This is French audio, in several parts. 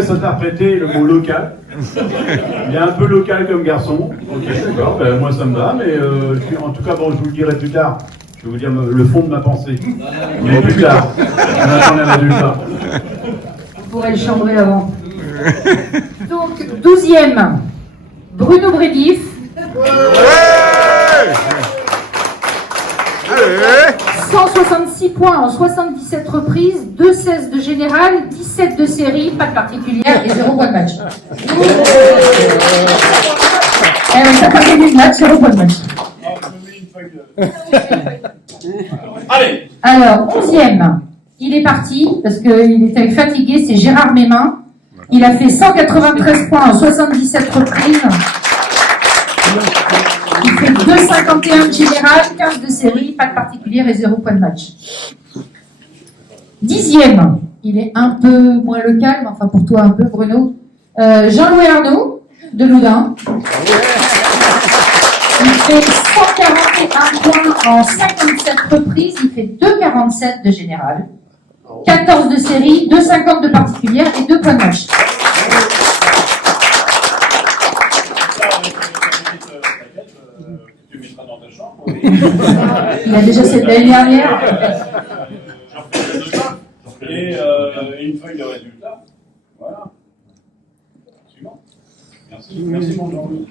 laisse interpréter le mot local. Il est un peu local comme garçon. Ok, d'accord, ben, moi ça me va, mais en tout cas, bon, je vous le dirai plus tard. Je vais vous dire le fond de ma pensée. Mais plus tard. On attend les résultats. On pourrait le chambrer avant. Donc, 12e, Bruno Brédif. Ouais. Allez. 166 points en 77 reprises, 2,16 de général, 17 de série, pas de particulière et 0 point de match. T'as pas gagné de match, 0 point de match. Allez. Alors, 11e, il est parti parce qu'il était fatigué, c'est Gérard Mémin. Il a fait 193 points en 77 reprises. Il fait 2,51 de général, 15 de série, pas de particulière et 0 point de match. 10e, il est un peu moins local, mais enfin pour toi un peu, Bruno. Jean-Louis Arnaud, de Loudun. Il fait 141 points en 57 reprises, il fait 2,47 de général, 14 de série, 2,50 de particulière et 2 points de match. Il a déjà cette l'année dernière. Et une feuille de résultat. Voilà. Suivant. Merci. Merci mon Jean-Louis.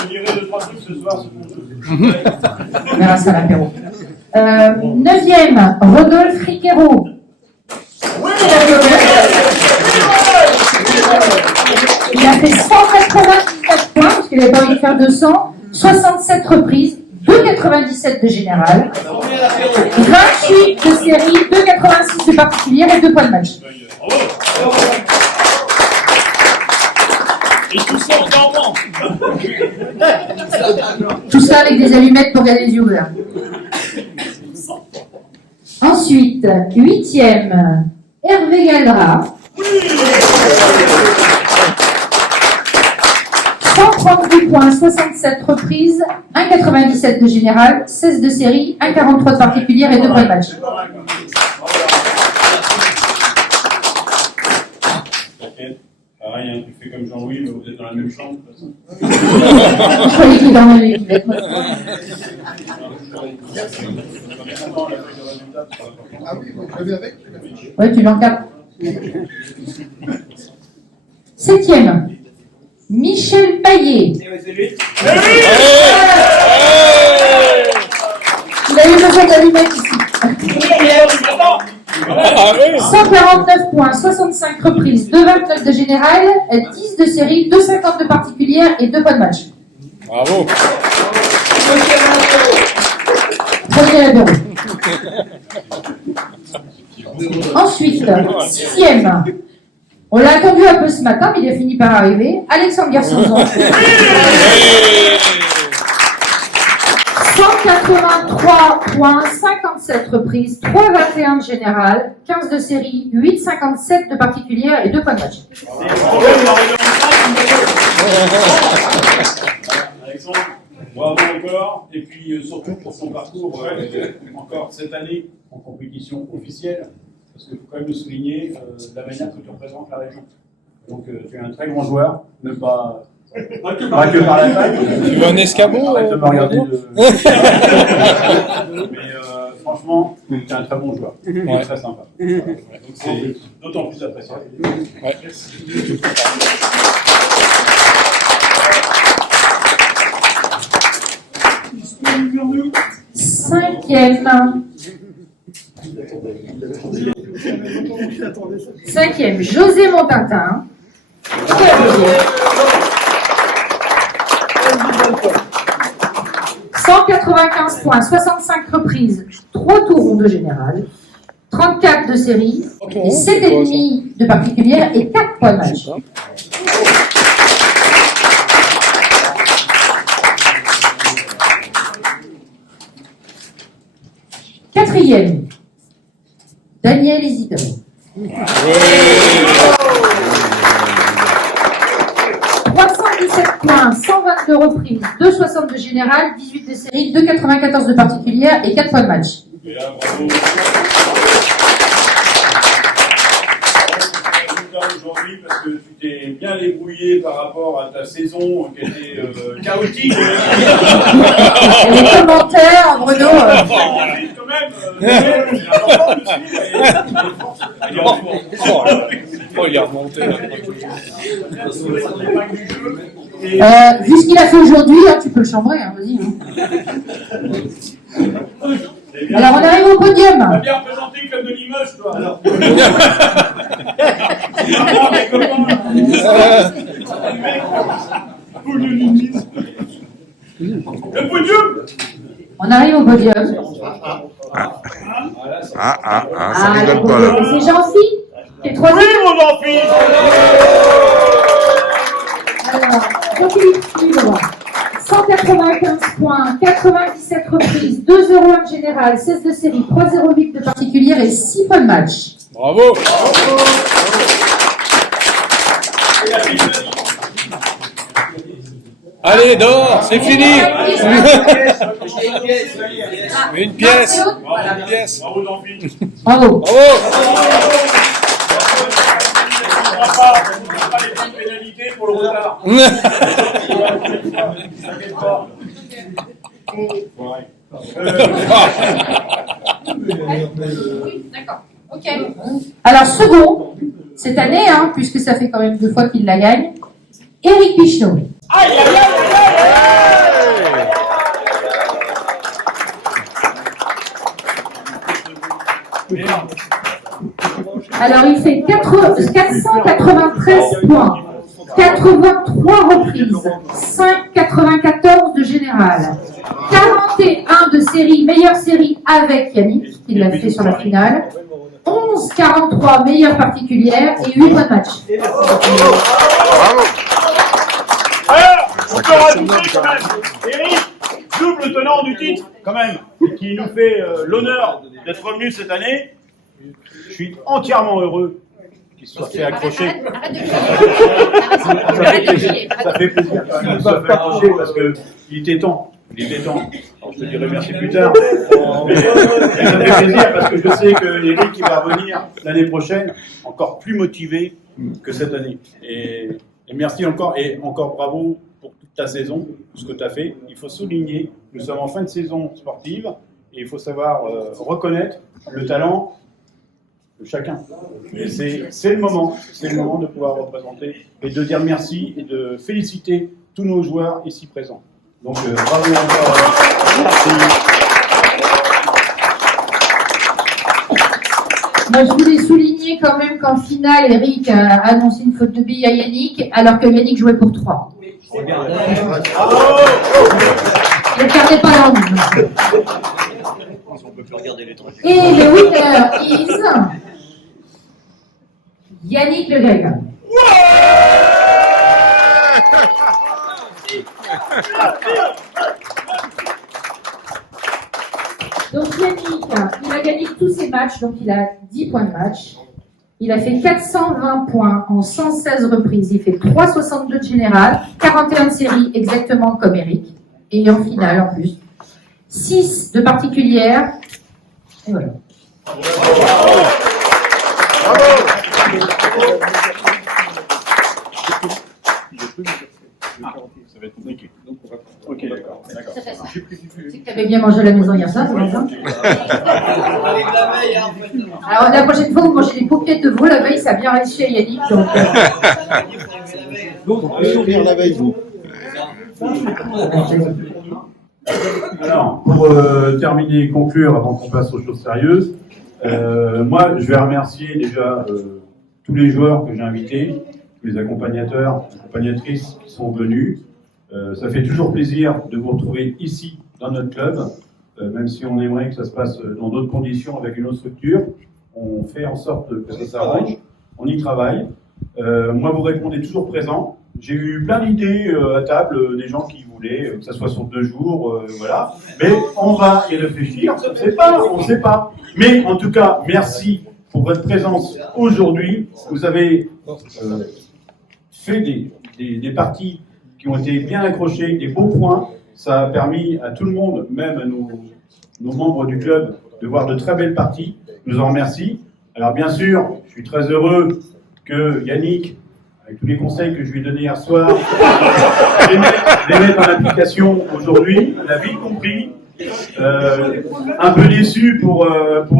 Je dirai 2-3 trucs ce soir. On verra ça à l'apéro. 9e, Rodolphe Riquero. Il a fait 197 points, parce qu'il n'avait pas envie de faire 200, 67 reprises, 2,97 de général, 28 de série, 2,86 de particulière et 2 points de match. Et tout ça en dormant. Tout ça avec des allumettes pour garder les yeux ouverts. Ensuite, 8e, Hervé Galdra. 138 points, 67 reprises, 1,97 de général, 16 de série, 1,43 de particulière et 2 points de match. T'inquiète, pareil, hein, tu fais comme Jean-Louis, mais vous êtes dans la même chambre. Je croyais qu'il dormait avec l'équipette. Ah oui, vous l'avez avec? Oui, tu l'encadres. 7e, Michel Paillet. Il a eu besoin d'allumettes ici. 149 points, 65 reprises, 2,29 de général, 10 de série, 2,50 de particulière et 2 points de match. Bravo. Premier apéro. Ensuite, 6e. On l'a attendu un peu ce matin, mais il a fini par arriver. Alexandre Garçonzon. 183 points, 57 reprises, 3,21 de général, 15 de série, 8,57 de particulière et 2 points de match. Alexandre, bravo encore. Et puis surtout pour son parcours, encore cette année en compétition officielle. Parce qu'il faut quand même le souligner, de la manière que tu représentes la région. Donc tu es un très grand joueur, ne pas que par la taille. Tu veux un escabeau? Arrête de me regarder. Mais franchement, tu es un très bon joueur. Ouais. Très sympa. Voilà. Donc c'est d'autant plus apprécié. Ouais. Merci. 5e, José Montatin. 195 points, 65 reprises, 3 tours de général, 34 de série, 7,5 de particulière et 4 points de match. Quatrième, Daniel Isidore. 317 points, 122 reprises, 2,60 de général, 18 de série, 2,94 de particulière et 4 points de match. Et là, bravo. bien débrouillé par rapport à ta saison qui était chaotique. Et les commentaires, Bruno. Quand même, c'est important de suivre. Oh, il est remonté. Vu ce qu'il a fait aujourd'hui, hein, tu peux le chambrer, hein, vas-y. Hein. Alors, on arrive au podium. Tu as bien représenté le club de Limoges, toi. Alors. Mes copains. Le podium. On arrive au podium. Ça rigole pas là. C'est Jean-Phi qui est troisième. Oui, mon Jean-Phi. Alors, Jean-Philippe Fibre, 195 points, 97 reprises, 2,01 de général, 16 de série, 3,08 de particulière et 6 points de match. Bravo. Allez, dehors, c'est fini. Une pièce. Une pièce. Bravo, Jean-Phi. Bravo. Bravo. On ne fera pas les petites pénalités pour le retard. T'inquiète pas. D'accord. Ok. Alors, second, cette année, hein, puisque ça fait quand même 2 fois qu'il la gagne, Éric Picheneau. Aïe, aïe, aïe, aïe, aïe. Alors, il fait 493 points, 83 reprises, 5,94 de général, 41 de série, meilleure série avec Yannick, qui l'a fait sur la finale, 11,43 meilleure particulière et 8 points de match. Alors, on peut rajouter quand même, Eric, double tenant du titre, quand même, qui nous fait l'honneur d'être revenu cette année. Je suis entièrement heureux qu'il se soit fait accrocher. Ça fait plaisir quand même de se faire accrocher parce qu'il était temps. Il était temps. Alors, je te dirai merci plus tard. Mais ça fait plaisir parce que je sais que Eric va revenir l'année prochaine encore plus motivé que cette année. Et merci encore et encore bravo pour toute ta saison, tout ce que tu as fait. Il faut souligner, nous sommes en fin de saison sportive et il faut savoir reconnaître le talent de chacun. Et c'est le moment de pouvoir représenter et de dire merci et de féliciter tous nos joueurs ici présents. Donc bravo encore. Merci. Moi, je voulais souligner quand même qu'en finale, Eric a annoncé une faute de bille à Yannick, alors que Yannick jouait pour 3. Ne perdez pas l'envie. Et le winner is Yannick Le Grec. Donc Yannick, il a gagné tous ses matchs, donc il a 10 points de match. Il a fait 420 points en 116 reprises. Il fait 3,62 de général, 41 de série, exactement comme Eric. Et en finale en plus. 6 de particulière. Et voilà. Ça va être compliqué. Ok, d'accord. C'est que tu avais bien mangé à la maison hier soir, c'est bon ça. Alors la prochaine fois, vous mangez des paupiètes de veau. La veille, ça a bien réussi à Yannick. Donc, On peut sourire la veille, vous. Alors, pour terminer et conclure, avant qu'on passe aux choses sérieuses, moi, je vais remercier déjà tous les joueurs que j'ai invités, tous les accompagnateurs, accompagnatrices qui sont venus. Ça fait toujours plaisir de vous retrouver ici, dans notre club, même si on aimerait que ça se passe dans d'autres conditions, avec une autre structure. On fait en sorte que ça s'arrange, on y travaille. Moi, vous répondez toujours présent. J'ai eu plein d'idées à table, des gens qui voulaient que ça soit sur 2 jours, voilà. Mais on va y réfléchir, on ne sait pas. Mais en tout cas, merci pour votre présence aujourd'hui. Vous avez fait des parties qui ont été bien accrochées, des beaux points. Ça a permis à tout le monde, même à nos membres du club, de voir de très belles parties. Je vous en remercie. Alors bien sûr, je suis très heureux que Yannick avec tous les conseils que je lui ai donnés hier soir, les mettre en application aujourd'hui, il a vite compris. Un peu déçu pour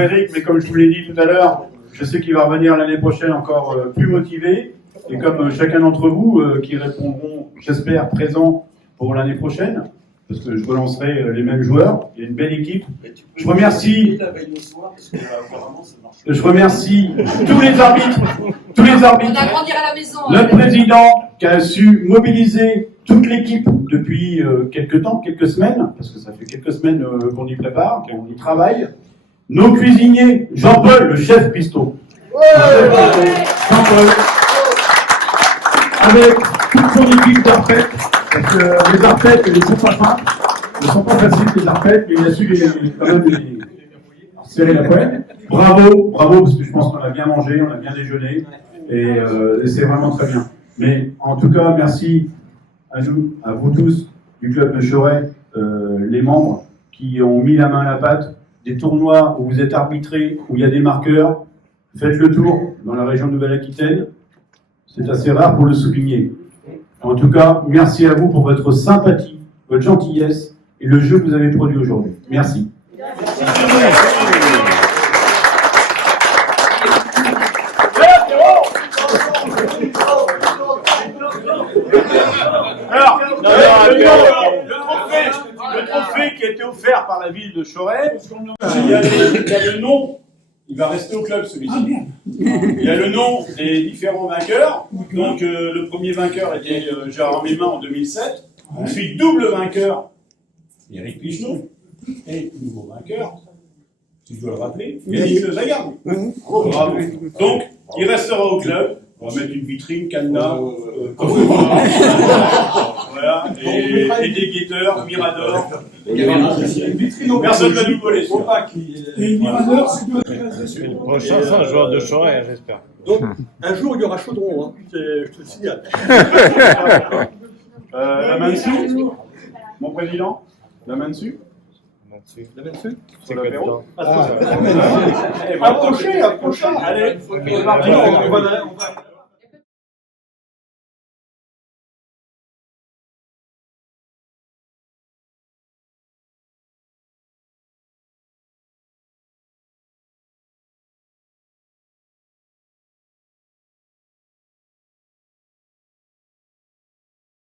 Eric, mais comme je vous l'ai dit tout à l'heure, je sais qu'il va revenir l'année prochaine encore plus motivé. Et comme chacun d'entre vous qui répondront, j'espère, présents pour l'année prochaine, parce que je relancerai les mêmes joueurs, il y a une belle équipe. Je remercie tous les arbitres, notre président qui a su mobiliser toute l'équipe depuis quelques semaines, parce que ça fait quelques semaines qu'on y prépare, qu'on y travaille. Nos cuisiniers, Jean-Paul, le chef Pisto. Jean-Paul, avec toute son équipe d'arpètes, parce que les arpètes, ils ne sont pas simples, ils ne sont pas faciles les arpètes, mais il a su quand même les serrer la poêle. Bravo, parce que je pense qu'on a bien mangé, on a bien déjeuné, et c'est vraiment très bien. Mais en tout cas, merci à vous tous du club de Choret, les membres qui ont mis la main à la pâte, des tournois où vous êtes arbitrés, où il y a des marqueurs. Faites le tour dans la région de Nouvelle-Aquitaine. C'est assez rare pour le souligner. En tout cas, merci à vous pour votre sympathie, votre gentillesse et le jeu que vous avez produit aujourd'hui. Merci. Alors, le trophée qui a été offert par la ville de Choret, il y a le nom, il va rester au club celui-ci. Il y a le nom des différents vainqueurs. Donc le premier vainqueur était Gérard Mémin en 2007. Ensuite, double vainqueur, Eric Pichenon. Et nouveau vainqueur, si je dois le rappeler, Yannick Le Zagarde. Bravo. Donc, il restera au club. On va mettre une vitrine, cadenas, voilà, et des guetteurs, Mirador. Personne ne va nous voler. Et Mirador, c'est quoi? Le prochain, c'est un joueur de Choret, j'espère. Donc, un jour, il y aura Chaudron, hein. Je te le signale. La main dessus, mon président. La main dessus. La main dessus? Sur l'apéro. Approchez. Allez, on va